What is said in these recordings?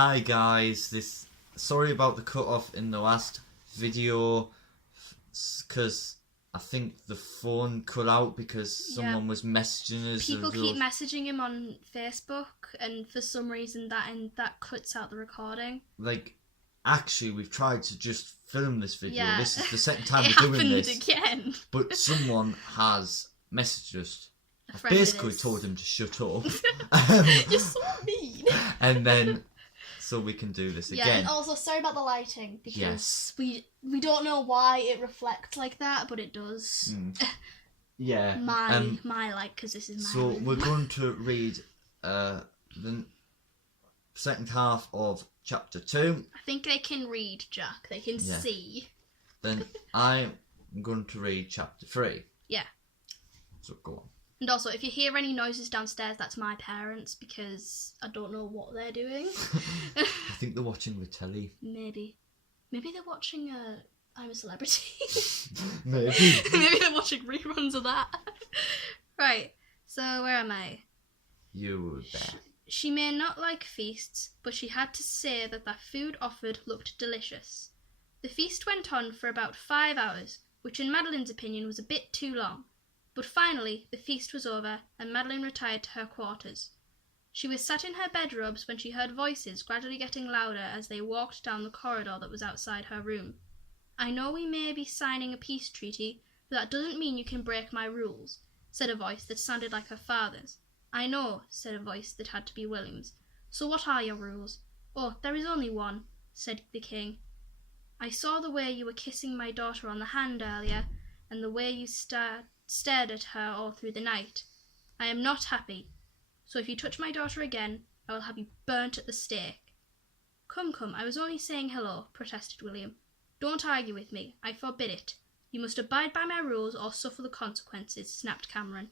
Hi guys, sorry about the cut off in the last video, because I think the phone cut out because someone was messaging us. People keep messaging him on Facebook, and for some reason that cuts out the recording. Like, actually, we've tried to just film this video. Yeah. This is the second time it we're doing this. again. But someone has messaged us. I basically told him to shut up. You're so mean. And then, so we can do this again. Yeah, and also sorry about the lighting, because we don't know why it reflects like that, but it does. Yeah. My light, because this is my So room. we're going to read the second half of chapter 2. I think they can read, Jack. They can see. Then I'm going to read chapter 3. Yeah. So go on. And also, if you hear any noises downstairs, that's my parents, because I don't know what they're doing. I think they're watching the telly. Maybe they're watching I'm a Celebrity. Maybe. Maybe they're watching reruns of that. Right, so where am I? You were there. She may not like feasts, but she had to say that the food offered looked delicious. The feast went on for about 5 hours, which in Madeline's opinion was a bit too long. But finally, the feast was over, and Madeline retired to her quarters. She was sat in her bedrobes when she heard voices gradually getting louder as they walked down the corridor that was outside her room. "I know we may be signing a peace treaty, but that doesn't mean you can break my rules," said a voice that sounded like her father's. "I know," said a voice that had to be William's. "So what are your rules?" "Oh, there is only one," said the king. "I saw the way you were kissing my daughter on the hand earlier, and the way you stared at her all through the night. I am not happy. So if you touch my daughter again, I will have you burnt at the stake." Come, I was only saying hello," protested William. "Don't argue with me. I forbid it. You must abide by my rules or suffer the consequences," snapped Cameron.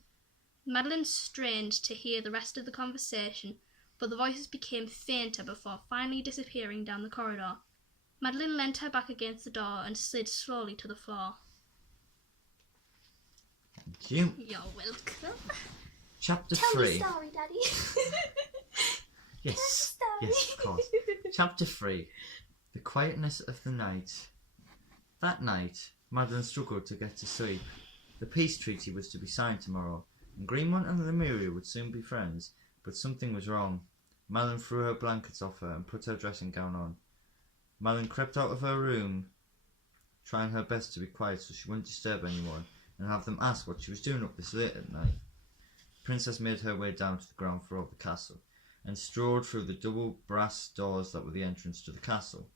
Madeline strained to hear the rest of the conversation, but the voices became fainter before finally disappearing down the corridor. Madeline leant her back against the door and slid slowly to the floor. Thank you. You're welcome. Chapter Tell 3. me a story, Daddy. Yes. Tell me a story. Yes, of course. Chapter 3. The quietness of the night. That night, Madeline struggled to get to sleep. The peace treaty was to be signed tomorrow, and Greenmont and Lemuria would soon be friends, but something was wrong. Madeline threw her blankets off her and put her dressing gown on. Madeline crept out of her room, trying her best to be quiet so she wouldn't disturb anyone and have them ask what she was doing up this late at night. The princess made her way down to the ground floor of the castle and strode through the double brass doors that were the entrance to the castle.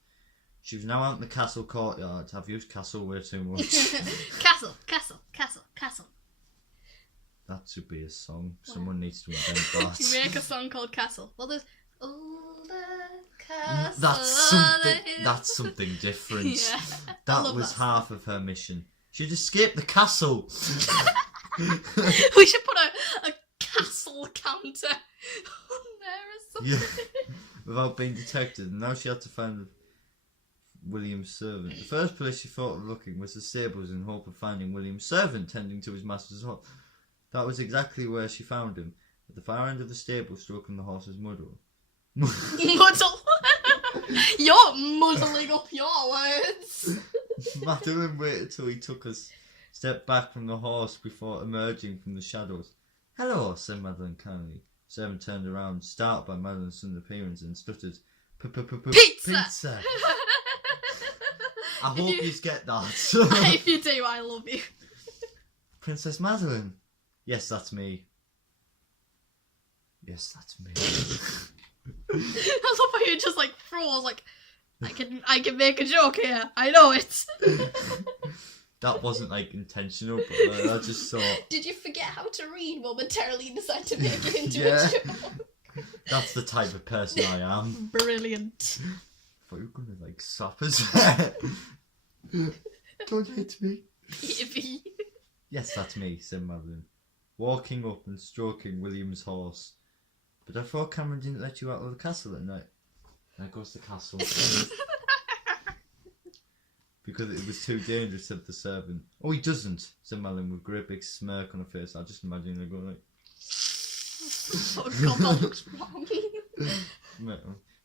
She was now out in the castle courtyard. I've used castle way too much. Castle. That should be a song. Someone needs to invent that. You make a song called Castle. Well, there's castle. That's something different. Yeah, that was half of her mission. She'd escape the castle. We should put a castle counter on there or something. Yeah, without being detected. And now she had to find William's servant. The first place she thought of looking was the stables in hope of finding William's servant tending to his master's horse. That was exactly where she found him, at the far end of the stable, stroking the horse's muzzle. Muddle. You're muddling up your words. Madeline waited till he took a step back from the horse before emerging from the shadows. "Hello," said Madeline kindly. The servant turned around, startled by Madeline's sudden appearance, and stuttered, "Pizza! I hope you get that." If you do, I love you. "Princess Madeline." "Yes, that's me." "Yes, that's me." I love how you just like froze, like, I can make a joke here. I know it. That wasn't like intentional, but I just thought. Did you forget how to read momentarily and decide to make it into Yeah. a joke? That's the type of person I am. Brilliant. I thought you were gonna like slap us. Don't hit me. Yippee. "Yes, that's me," said Madeline, walking up and stroking William's horse. "But I thought Cameron didn't let you out of the castle at night." "There goes the castle." "Because it was too dangerous," said the servant. "Oh, he doesn't," said Madeline with a great big smirk on her face. I just imagine her going like... Oh god, that looks wrong.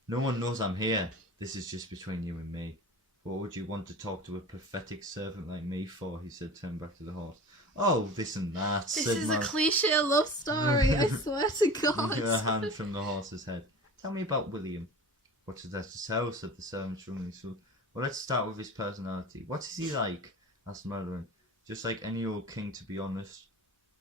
No one knows I'm here. This is just between you and me. What would you want to talk to a pathetic servant like me for? He said, turning back to the horse. Oh, this and that. This is a cliche love story, I swear to God. A hand from the horse's head. Tell me about William. What is there to tell? Said the servant shrewdly. Well, let's start with his personality. What is he like? Asked Madeline. Just like any old king, to be honest.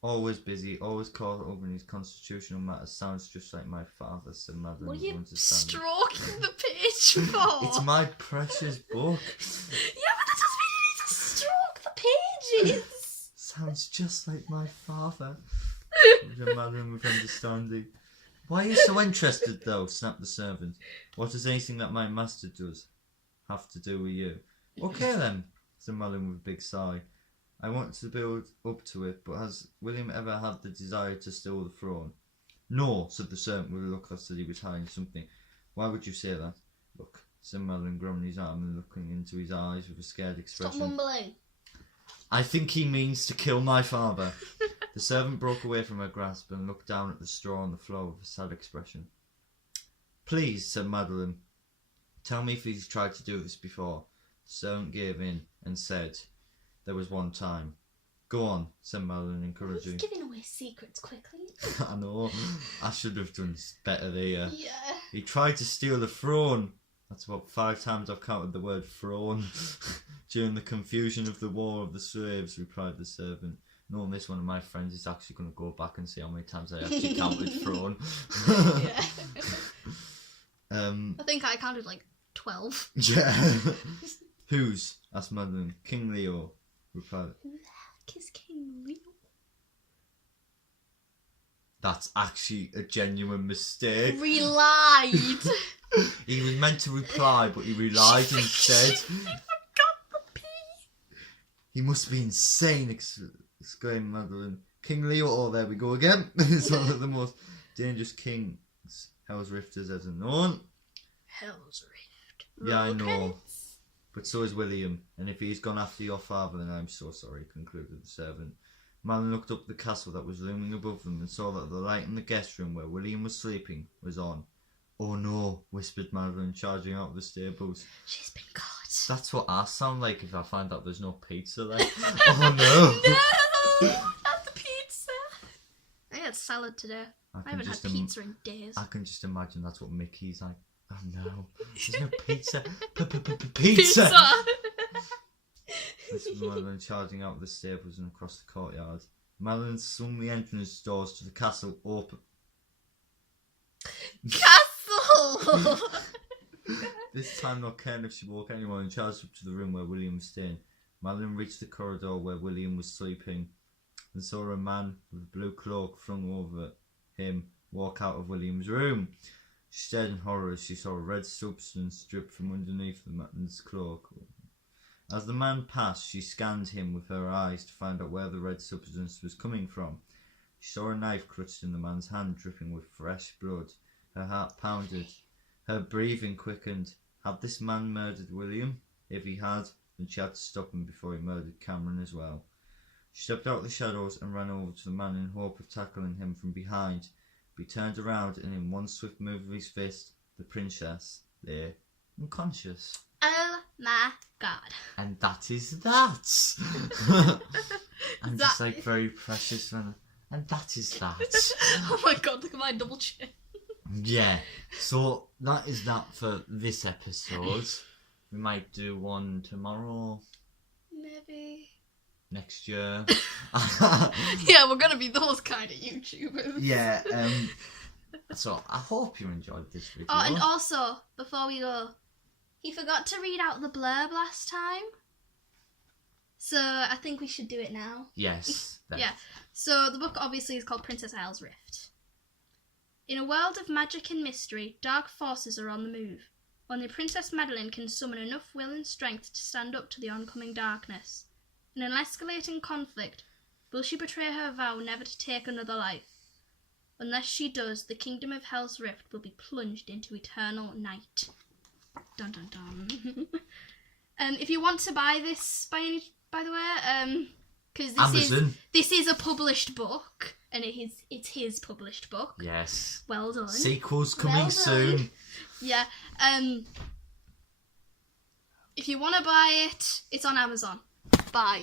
Always busy, always caught up in his constitutional matters. Sounds just like my father, said Madeline. What are you stroking the page for? It's my precious book. Yeah, but that doesn't mean you need to stroke the pages. Sounds just like my father, said Madeline with understanding. Why are you so interested, though? Snapped the servant. What does anything that my master does have to do with you? Okay then, said Madeline with a big sigh. I want to build up to it, but has William ever had the desire to steal the throne? No, said the servant with a look that said he was hiding something. Why would you say that? Look, said Madeline, grabbing his arm and looking into his eyes with a scared expression. Stop mumbling. I think he means to kill my father. The servant broke away from her grasp and looked down at the straw on the floor with a sad expression. Please, said Madeline, tell me if he's tried to do this before. The servant gave in and said, there was one time. Go on, said Madeline, encouraging. He's giving away secrets quickly. I know. I should have done better there. Yeah. He tried to steal the throne. That's about 5 times I've counted the word throne. During the confusion of the War of the Slaves, replied the servant. Knowing this, one of my friends is actually going to go back and see how many times I actually counted throne. Yeah. I think I counted like 12. Yeah. Whose? Asked Madeline. King Leo, replied. Who the heck is King Leo? That's actually a genuine mistake. Relied. He was meant to reply, but he relied instead. He forgot the P. He must be insane, exclaimed Madeline. King Leo, oh, there we go again. It's one of the most dangerous kings Hell's Rift has ever known. Hell's Rift. Yeah, I Roll know. credits. But so is William, and if he's gone after your father, then I'm so sorry, concluded the servant. Madeline looked up the castle that was looming above them and saw that the light in the guest room where William was sleeping was on. Oh no, whispered Madeline, charging out of the stables. She's been caught. That's what I sound like if I find out there's no pizza there. Oh no! No! Not the pizza! I had salad today. I haven't had pizza in days. I can just imagine that's what Mickey's like. Oh no, there's no pizza. Pizza! This was Madeline charging out of the stables and across the courtyard. Madeline swung the entrance doors to the castle open. Castle! This time, not caring if she woke anyone, and charged up to the room where William was staying. Madeline reached the corridor where William was sleeping and saw a man with a blue cloak flung over him walk out of William's room. She stared in horror as she saw a red substance drip from underneath the man's cloak. As the man passed, she scanned him with her eyes to find out where the red substance was coming from. She saw a knife clutched in the man's hand, dripping with fresh blood. Her heart pounded. Her breathing quickened. Had this man murdered William? If he had, then she had to stop him before he murdered Cameron as well. She stepped out of the shadows and ran over to the man in hope of tackling him from behind. But he turned around, and in one swift move of his fist, the princess lay unconscious. Oh my god. And that is that. I'm just like very precious when... And that is that. Oh my god, look at my double chin. Yeah, so that is that for this episode. We might do one tomorrow. Maybe. Next year. Yeah, we're gonna be those kind of YouTubers. Yeah, so I hope you enjoyed this video. Oh, and also, before we go, he forgot to read out the blurb last time. So I think we should do it now. Yes. Yeah. So the book obviously is called Princess Hell's Rift. In a world of magic and mystery, dark forces are on the move. Only Princess Madeline can summon enough will and strength to stand up to the oncoming darkness. In an escalating conflict, will she betray her vow never to take another life? Unless she does, the kingdom of Hell's Rift will be plunged into eternal night. Dun dun dun. If you want to buy this, by the way, because this is a published book, and it's his published book. Yes. Well done. Sequels coming soon. Yeah. If you want to buy it, it's on Amazon. Bye.